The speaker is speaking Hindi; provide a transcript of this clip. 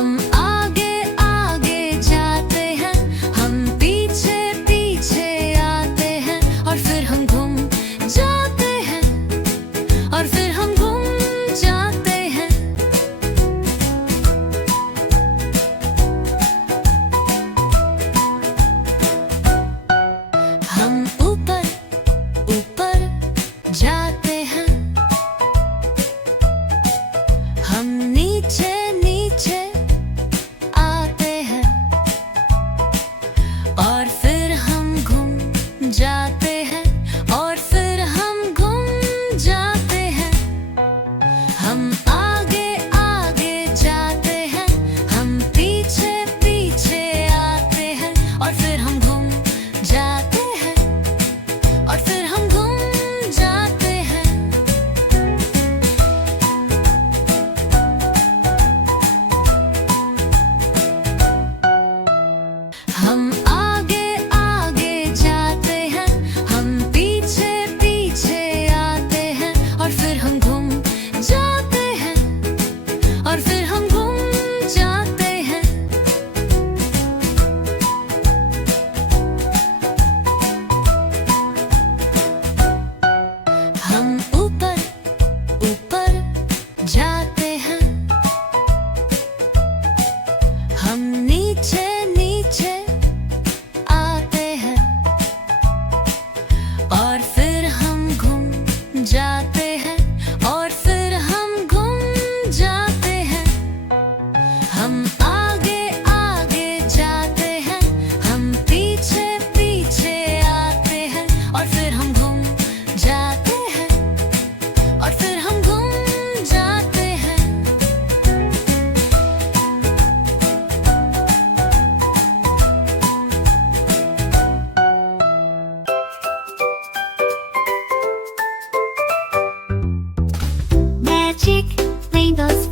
हम आगे आगे जाते हैं, हम पीछे पीछे आते हैं, और फिर हम घूम जाते हैं, और फिर हम घूम जाते हैं। हम ऊपर ऊपर जाते हैं, हम नीचे नीचे आते हैं, और फिर हम घूम जाते हैं, और फिर हम घूम जाते हैं। हम आगे आगे जाते हैं, हम पीछे पीछे आते हैं, और फिर हम घूम जाते हैं, और फिर हम घूम जाते हैं। हम आगे आगे जाते हैं, हम पीछे पीछे आते हैं, और फिर हम घूम जाते हैं, और फिर हम घूम जाते हैं। हम ऊपर ऊपर जाते हैं, हम नीचे नीचे आते हैं, और फिर हम घूम जाते हैं, और फिर हम घूम जाते हैं। हम आगे आगे जाते हैं, हम पीछे पीछे आते हैं, और फिर हम घूम जाते हैं, और फिर हम घूम जाते हैं। Magic rainbows